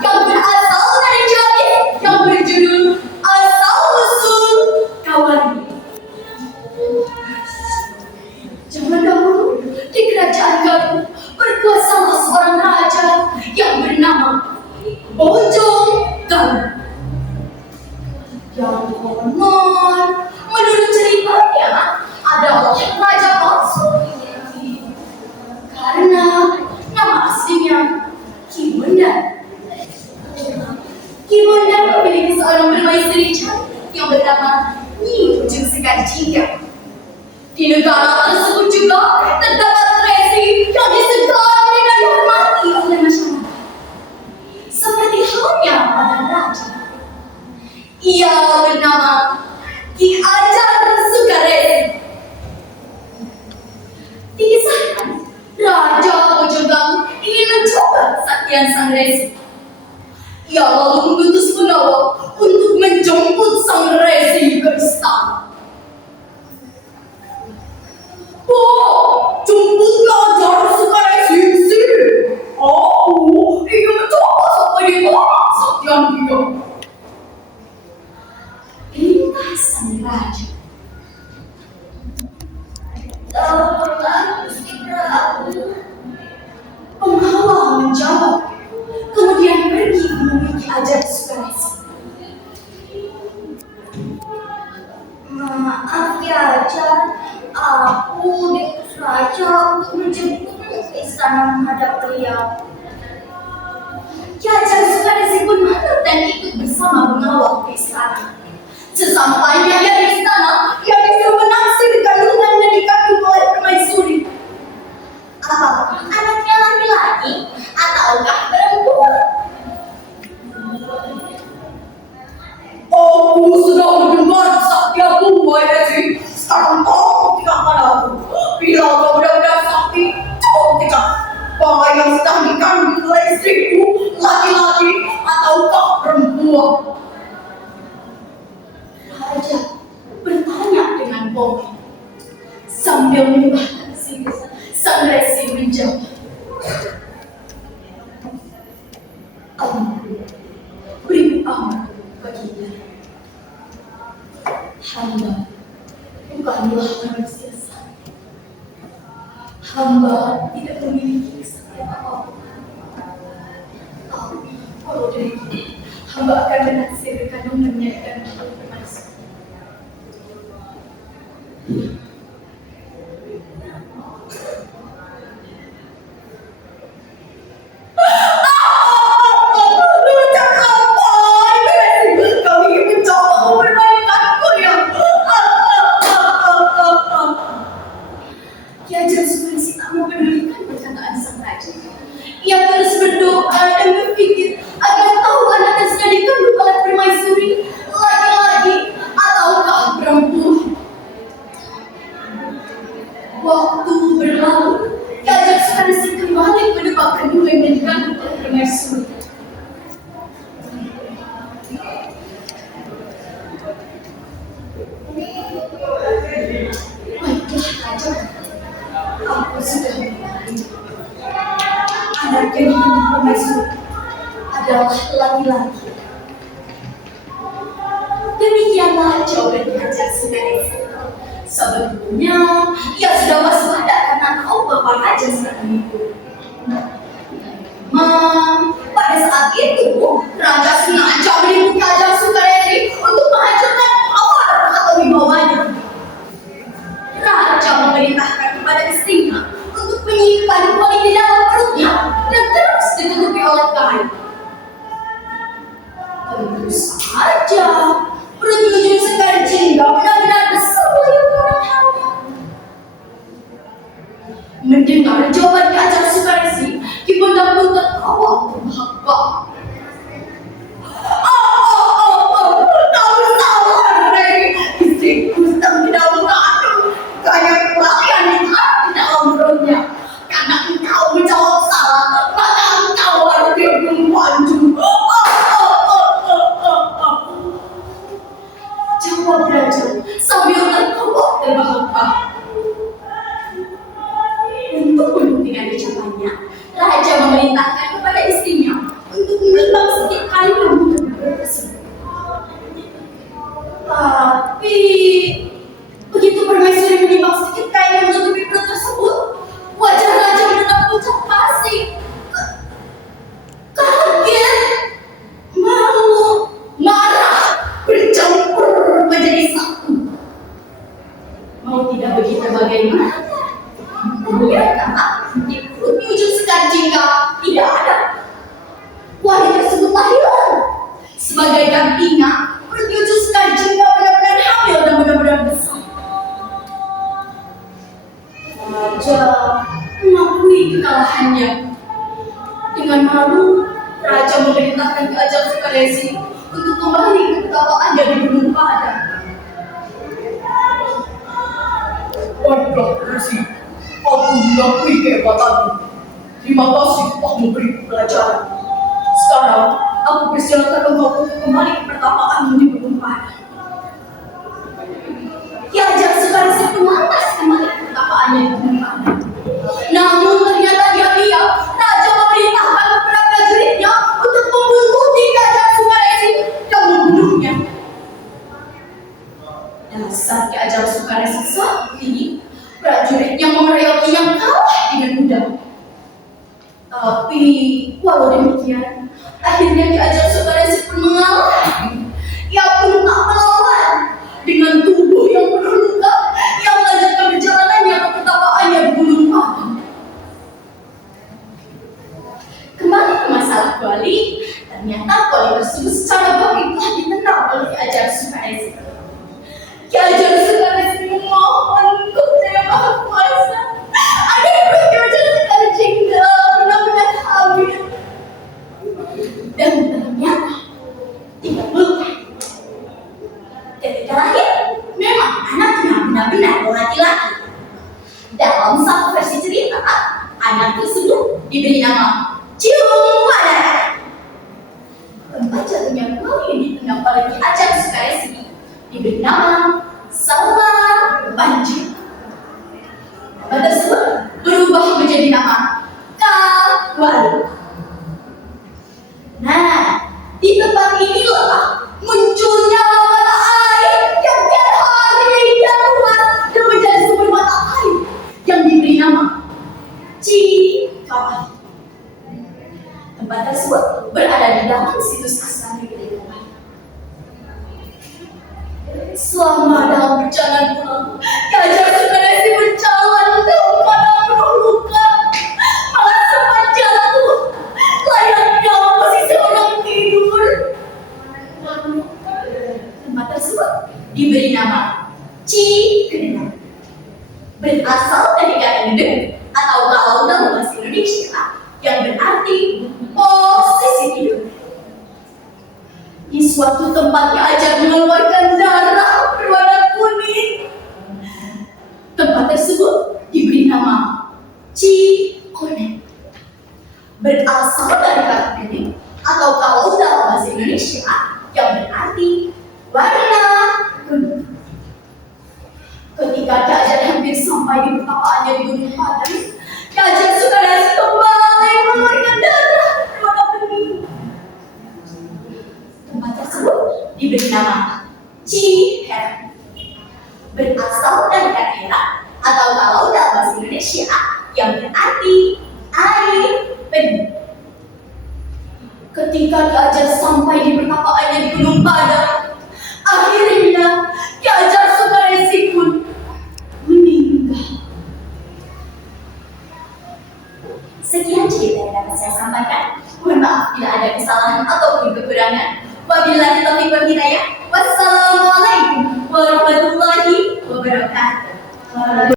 yang berasal dari Jawa yang berjudul Asal-Usul Kawan. Zaman dahulu di kerajaan Galuh berkuasalah seorang raja yang bernama Bojong Galuh. Yang konon menurut ceritanya adalah raja palsu karena nama aslinya Ki Bondan. Ki Bondan memiliki seorang permaisuri cantik yang bernama Nyi Ujung Sekar Jingga. Di negara tersebut juga terdapat resi yang disegani dan dihormati oleh masyarakat. Seperti halnya pada raja. Ia bernama Ki Ajar Sukaresi. Dikisahkan, Raja Bojong Galuh ingin mencoba kesaktian sang resi. Ia lalu mengutus pengawal untuk menjemput sang resi ke istana. "Oh, jemputlah Ajar Sukaresi sini. Aku ingin mencoba seperti kesaktian dia." Perintah sang raja. "Tolonglah Gusti Prabu." Pengawal menjawab, kemudian pergi menemui Ki Ajar Sukaresi. "Maaf ya Ajar, aku diutus raja untuk menjemputmu ke istana menghadap beliau." Ki Ajar Sukaresi pun manut dan ikut bersama pengawal ke istana. Sesampainya ia di istana, ia disuruh menaksir kandungan yang dikandung oleh permaisuri. Apakah anaknya laki-laki ataukah perempuan? "Aku sudah mendengar kesaktianmu, Wahai Resi. Sekarang kau buktikan padaku. Bila kau benar-benar sakti, coba buktikan bahwa yang sedang dikandung oleh istriku laki-laki ataukah perempuan." Raja bertanya dengan bohong. Sambil menembakkan sihir, sang resi menjawab, "Allah beri amat baginya. Hamba bukanlah manusia sakti. Hamba tidak memiliki kesaktian apapun. Kalau dari itu, hamba akan menaksir kandungannya dan permaisuri." Ki Ajar Sukaresi tak mempedulikan perkataan sang raja. Ia terus berdoa dan berpikir agar tahu anaknya sedang dikandung oleh permaisuri laki-laki ataukah perempuan. Waktu berlalu, Ki Ajar Sukaresi kembali menebak kandungan yang dikandung oleh permaisuri. "Baiklah Raja, aku sudah mengerti. Anak yang dikandung permaisuri adalah laki-laki." Demikianlah jawaban Ki Ajar Sukaresi. Sebelumnya, ia sudah waspada karena tahu bahwa raja sedang menipu. Pada saat itu, raja sengaja menipu Ki Ajar Sukaresi untuk menghancurkan power atau wibawanya. Raja memerintahkan kepada istrinya untuk menyimpan kuali di dalam perutnya dan terus ditutupi oleh kain. Tentu saja, perut Ujung Sekar Jingga benar-benar bersemayam hangat. Mendengar jawaban Ki Ajar Sukaresi, Ki Bondan pun tertawa terbahak-bahak. Kamu salah, Rei. Istriku sedang tidak mengandung. Banyak kelahiran yang ada di dalam perutnya. Karena engkau menjawab salah, maka engkau harus dihukum panjang. Jawab raja sambil tertawa terbahak-bahak. Untuk membuktikan ucapannya, raja memerintahkan kepada istrinya untuk jingga tidak ada. Wali tersebut hilang. Sebagai gantinya, perut Yucu Sekar jingga benar-benar hamil dan benar-benar besar. Raja mengakui kekalahannya. Dengan malu, Raja memerintahkan Ki Ajeng Sukaresi untuk kembali ke ketapaannya di Gunung Padang. Baiklah, Resi. Aku mengakui kehebatanmu. Terima kasih telah memberi pelajaran. Sekarang, aku persilakan engkau untuk kembali ke pertapaanmu di Gunung Padang. Ki Ajeng Sukaresi pun lantas kembali ke ketapaannya di Gunung Padang. Namun ternyata dia Raja memerintahkan kepada prajuritnya untuk membuntuti Ki Ajeng Sukaresi dan membunuhnya. Dasar Ki Ajeng Sukaresi sakti, prajurit yang mengeroyokinya kalah dengan mudah. Tapi walau demikian, akhirnya Ki Ajeng Sukaresi pun mengalah. Ia pun tak melawan. Dengan tubuh yang penuh luka, ia melanjutkan perjalanannya ke ketapaannya di Gunung Padang. Kembali ke masalah Kuali, ternyata Kuali tersebut secara goib telah ditendang oleh Ki Ajeng Sukaresi. Ki Ajeng Sukaresi memohon kepada Yang Maha Kuasa agar perut Ki Ajeng Sukaresi jingga benar-benar hamil. Dan ternyata dikabulkan. Ketika lahir, memang anaknya benar-benar laki-laki. Dalam satu versi cerita, anak tersebut diberi nama Cium Wadara. Tempat jatuhnya Kuali yang ditendang oleh Ki Ajeng Sukaresi diberi nama Salma Banjir. Nama tersebut berubah menjadi nama Kawalu. Nah, di tempat inilah munculnya mata air yang tiap hari keluar dan menjadi sumber mata air yang diberi nama Cikawali. Tempat tersebut berada di dalam situs asal negeri Kuali. Selama dalam perjalanan pulang, Ki Ajeng Sukaresi berjalan dalam keadaan penuh luka, malah sempat jatuh layaknya posisi orang tidur. Tempat tersebut diberi nama Cigenang, berasal dari kata gedeng atau kalau dalam bahasa Indonesia yang berarti posisi tidur. Di suatu tempat Ki Ajeng mengeluarkan darah berwarna kuning. Tempat tersebut diberi nama Cikoneng, berasal dari kata gedeng atau kalau dalam bahasa Indonesia yang berarti warna kuning. Ketika Ki Ajeng hampir sampai di pertapaannya di Gunung Padang, Ki Ajeng Sukaresi kembali mengeluarkan darah berwarna bening. Tempat tersebut diberi nama Ciherang, berasal dari kata herang atau kalau dalam bahasa Indonesia yang berarti air bening. Ketika Ki Ajeng sampai di pertapaannya di Gunung Padang, akhirnya Ki Ajeng Sukaresi pun meninggal. Sekian cerita yang dapat saya sampaikan. Mohon maaf bila ada kesalahan ataupun kekurangan. Wabillahi taufiq wal hidayah. Wassalamualaikum